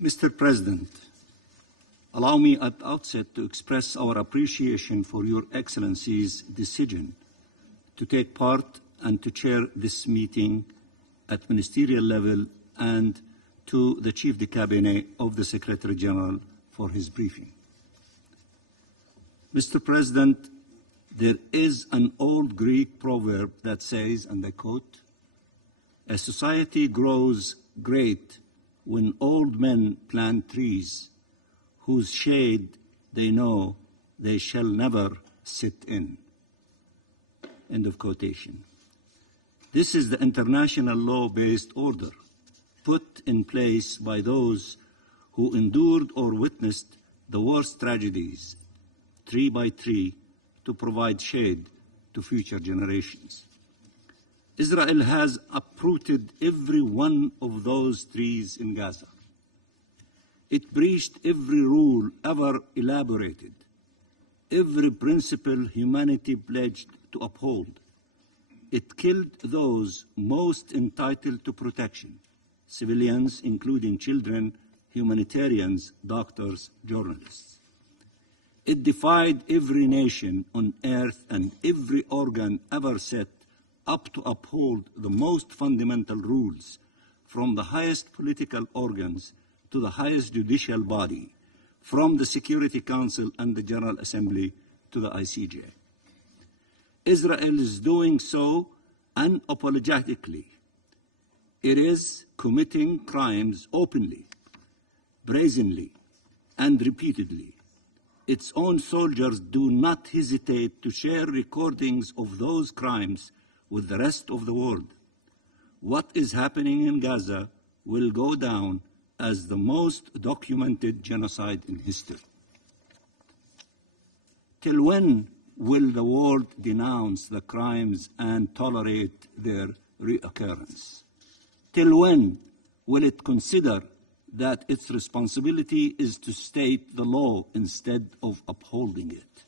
Mr. President, allow me at the outset to express our appreciation for Your Excellency's decision to take part and to chair this meeting at ministerial level, and to the Chief de Cabinet of the Secretary General for his briefing. Mr. President, there is an old Greek proverb that says, and I quote, "A society grows great when old men plant trees whose shade they know they shall never sit in." End of quotation. This is the international law-based order put in place by those who endured or witnessed the worst tragedies, tree by tree, to provide shade to future generations. Israel has uprooted every one of those trees in Gaza. It breached every rule ever elaborated, every principle humanity pledged to uphold. It killed those most entitled to protection, civilians, including children, humanitarians, doctors, journalists. It defied every nation on earth and every organ ever set up to uphold the most fundamental rules, from the highest political organs to the highest judicial body, from the Security Council and the General Assembly to the ICJ. Israel is doing so unapologetically. It is committing crimes openly, brazenly, and repeatedly. Its own soldiers do not hesitate to share recordings of those crimes with the rest of the world. What is happening in Gaza will go down as the most documented genocide in history. Till when will the world denounce the crimes and tolerate their reoccurrence? Till when will it consider that its responsibility is to state the law instead of upholding it?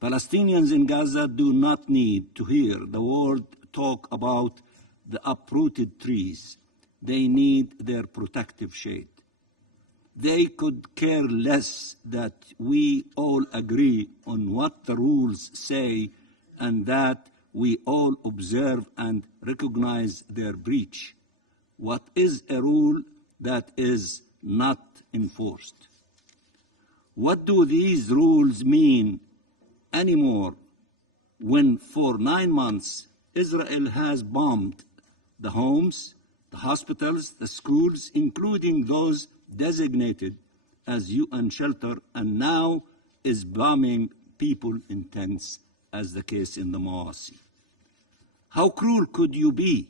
Palestinians in Gaza do not need to hear the world talk about the uprooted trees. They need their protective shade. They could care less that we all agree on what the rules say and that we all observe and recognize their breach. What is a rule that is not enforced? What do these rules mean anymore when for 9 months Israel has bombed the homes, the hospitals, the schools, including those designated as UN shelter, and now is bombing people in tents, as the case in the Mawasi? How cruel could you be?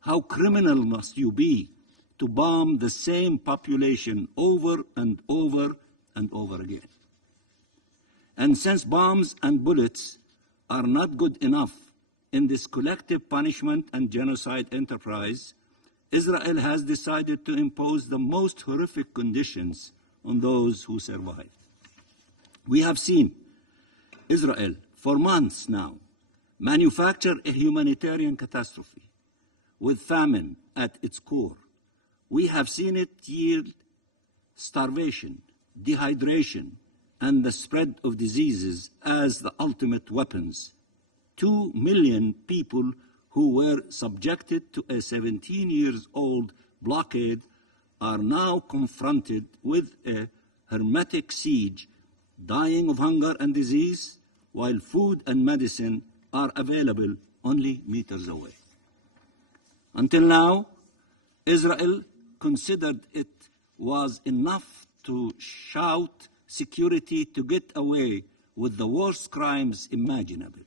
How criminal must you be to bomb the same population over and over and over again? And since bombs and bullets are not good enough in this collective punishment and genocide enterprise, Israel has decided to impose the most horrific conditions on those who survive. We have seen Israel, for months now, manufacture a humanitarian catastrophe with famine at its core. We have seen it yield starvation, dehydration, and the spread of diseases as the ultimate weapons. 2 million people who were subjected to a 17-year-old blockade are now confronted with a hermetic siege, dying of hunger and disease, while food and medicine are available only meters away. Until now, Israel considered it was enough to shout security to get away with the worst crimes imaginable,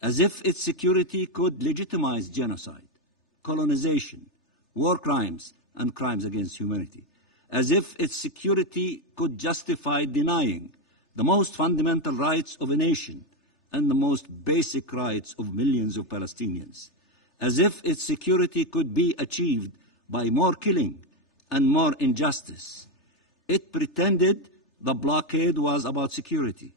as if its security could legitimize genocide, colonization, war crimes, and crimes against humanity, as if its security could justify denying the most fundamental rights of a nation and the most basic rights of millions of Palestinians, as if its security could be achieved by more killing and more injustice. It pretended the blockade was about security.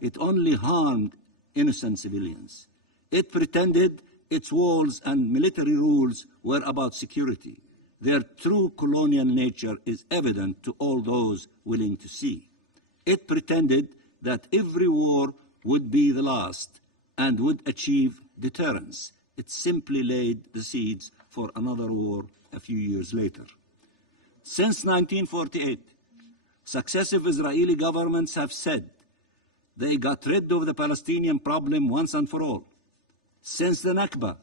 It only harmed innocent civilians. It pretended its walls and military rules were about security. their true colonial nature is evident to all those willing to see. It pretended that every war would be the last and would achieve deterrence. It simply laid the seeds for another war a few years later. Since 1948, successive Israeli governments have said they got rid of the Palestinian problem once and for all. Since the Nakba,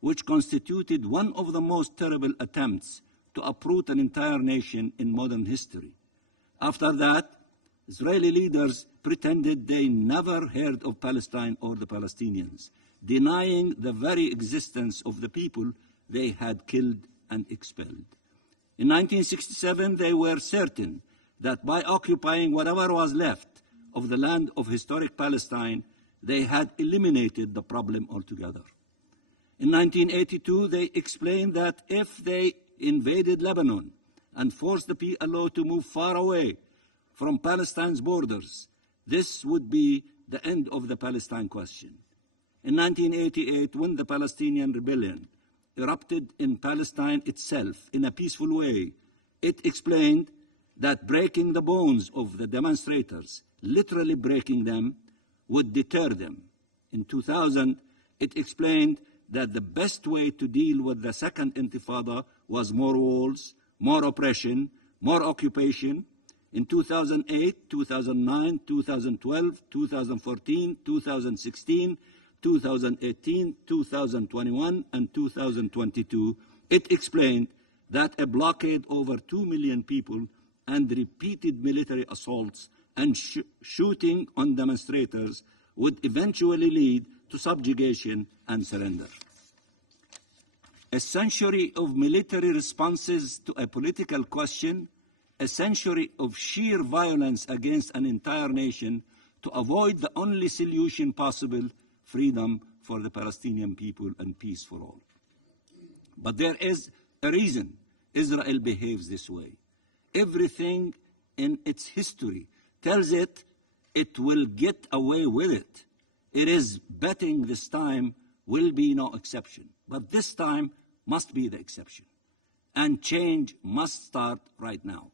which constituted one of the most terrible attempts to uproot an entire nation in modern history. After that, Israeli leaders pretended they never heard of Palestine or the Palestinians, denying the very existence of the people they had killed and expelled. In 1967, they were certain that by occupying whatever was left of the land of historic Palestine, they had eliminated the problem altogether. In 1982, they explained that if they invaded Lebanon and forced the PLO to move far away from Palestine's borders, this would be the end of the Palestine question. In 1988, when the Palestinian rebellion erupted in Palestine itself in a peaceful way, it explained that breaking the bones of the demonstrators, literally breaking them, would deter them. In 2000, it explained that the best way to deal with the Second Intifada was more walls, more oppression, more occupation. In 2008, 2009, 2012, 2014, 2016, 2018, 2021, and 2022, it explained that a blockade over 2 million people and repeated military assaults and shooting on demonstrators would eventually lead to subjugation and surrender. A century of military responses to a political question, a century of sheer violence against an entire nation to avoid the only solution possible, freedom for the Palestinian people and peace for all. But there is a reason Israel behaves this way. Everything in its history tells it it will get away with it. It is betting this time will be no exception. But this time must be the exception. And change must start right now.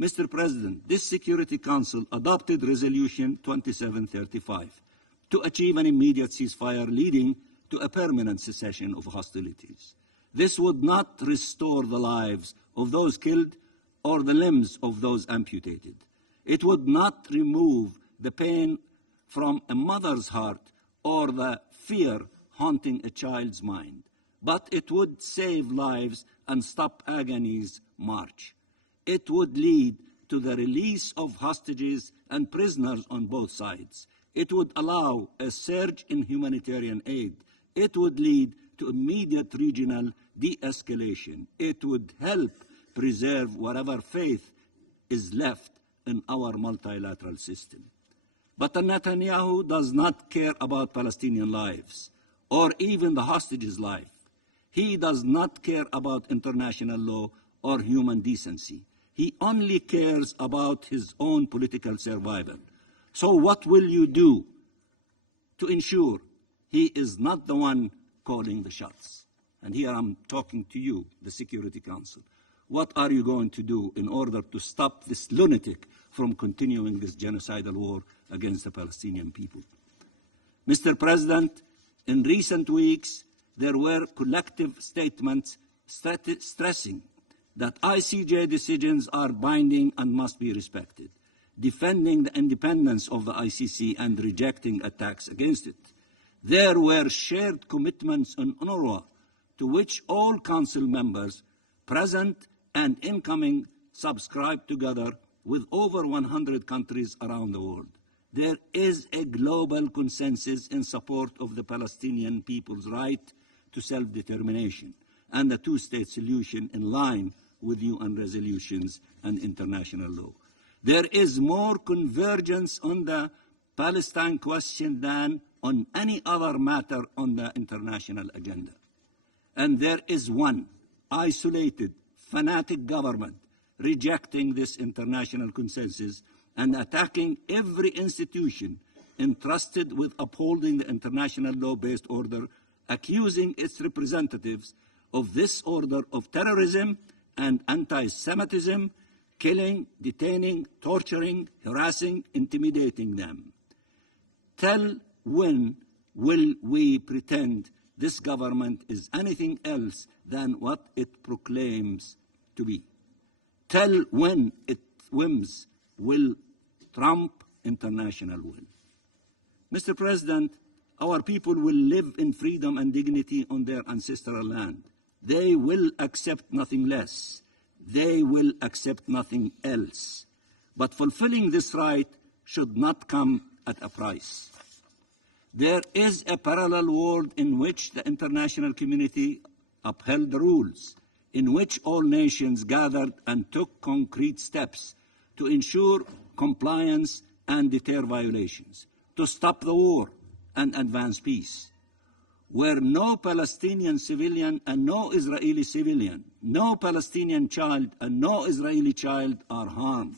Mr. President, this Security Council adopted Resolution 2735 to achieve an immediate ceasefire leading to a permanent cessation of hostilities. This would not restore the lives of those killed or the limbs of those amputated. It would not remove the pain from a mother's heart or the fear haunting a child's mind, but it would save lives and stop agony's march. It would lead to the release of hostages and prisoners on both sides. It would allow a surge in humanitarian aid. It would lead to immediate regional de-escalation. It would help preserve whatever faith is left in our multilateral system. But Netanyahu does not care about Palestinian lives, or even the hostages' life. He does not care about international law or human decency. He only cares about his own political survival. So what will you do to ensure he is not the one calling the shots? And here I'm talking to you, the Security Council. What are you going to do in order to stop this lunatic from continuing this genocidal war against the Palestinian people? Mr. President, in recent weeks, there were collective statements stressing that ICJ decisions are binding and must be respected, defending the independence of the ICC and rejecting attacks against it. There were shared commitments on UNRWA, to which all Council members, present and incoming, subscribed together with over 100 countries around the world. There is a global consensus in support of the Palestinian people's right to self-determination and a two-state solution in line with UN resolutions and international law. There is more convergence on the Palestine question than on any other matter on the international agenda. And there is one isolated, fanatic government rejecting this international consensus and attacking every institution entrusted with upholding the international law-based order, accusing its representatives of this order of terrorism and anti-Semitism, killing, detaining, torturing, harassing, intimidating them. Till when will we pretend this government is anything else than what it proclaims to be? Till when its whims will trump international will? Mr. President, our people will live in freedom and dignity on their ancestral land. They will accept nothing less. They will accept nothing else. But fulfilling this right should not come at a price. There is a parallel world in which the international community upheld the rules, in which all nations gathered and took concrete steps to ensure compliance and deter violations, to stop the war and advance peace, where no Palestinian civilian and no Israeli civilian, no Palestinian child and no Israeli child are harmed,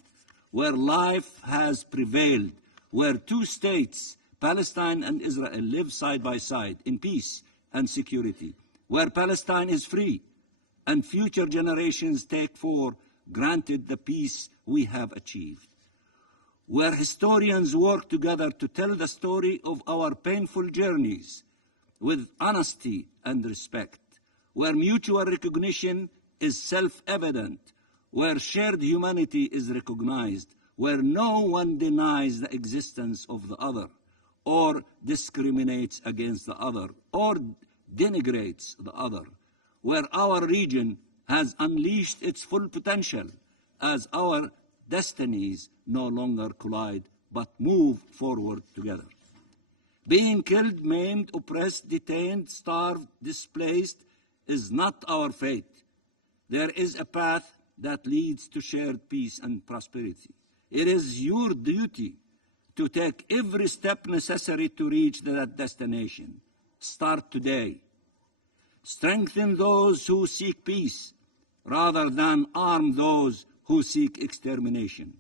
where life has prevailed, where two states, Palestine and Israel, live side by side in peace and security, where Palestine is free and future generations take for granted the peace we have achieved, where historians work together to tell the story of our painful journeys with honesty and respect, where mutual recognition is self-evident, where shared humanity is recognized, where no one denies the existence of the other, or discriminates against the other, or denigrates the other, where our region has unleashed its full potential as our destinies no longer collide but move forward together. Being killed, maimed, oppressed, detained, starved, displaced is not our fate. There is a path that leads to shared peace and prosperity. It is your duty to take every step necessary to reach that destination. Start today. Strengthen those who seek peace rather than arm those who seek extermination.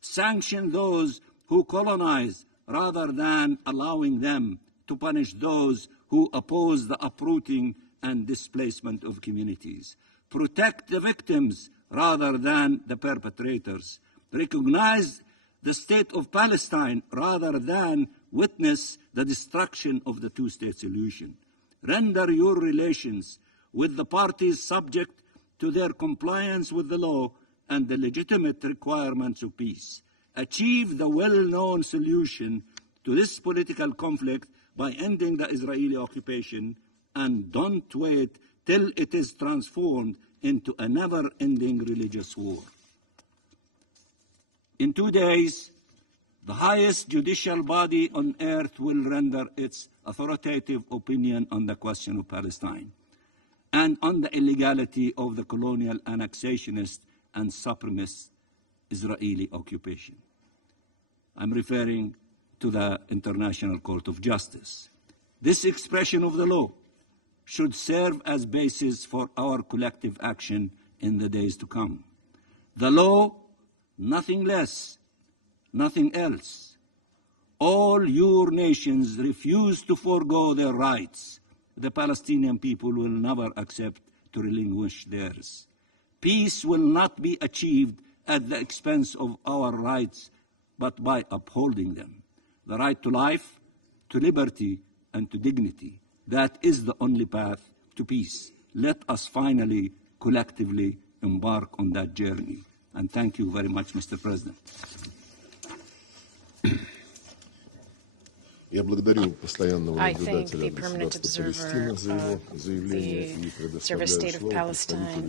Sanction those who colonize rather than allowing them to punish those who oppose the uprooting and displacement of communities. Protect the victims rather than the perpetrators. Recognize the state of Palestine rather than witness the destruction of the two-state solution. Render your relations with the parties subject to their compliance with the law and the legitimate requirements of peace. Achieve the well-known solution to this political conflict by ending the Israeli occupation, and don't wait till it is transformed into a never-ending religious war. In 2 days, the highest judicial body on earth will render its authoritative opinion on the question of Palestine and on the illegality of the colonial annexationist and supremacist Israeli occupation. I'm referring to the International Court of Justice. This expression of the law should serve as basis for our collective action in the days to come. The law, nothing less, nothing else. All your nations refuse to forego their rights. The Palestinian people will never accept to relinquish theirs. Peace will not be achieved at the expense of our rights, but by upholding them. The right to life, to liberty, and to dignity. That is the only path to peace. Let us finally, collectively, embark on that journey. And thank you very much, Mr. President. Я благодарю постоянного наблюдателя государства Палестина за его заявление и предоставляю слово представителю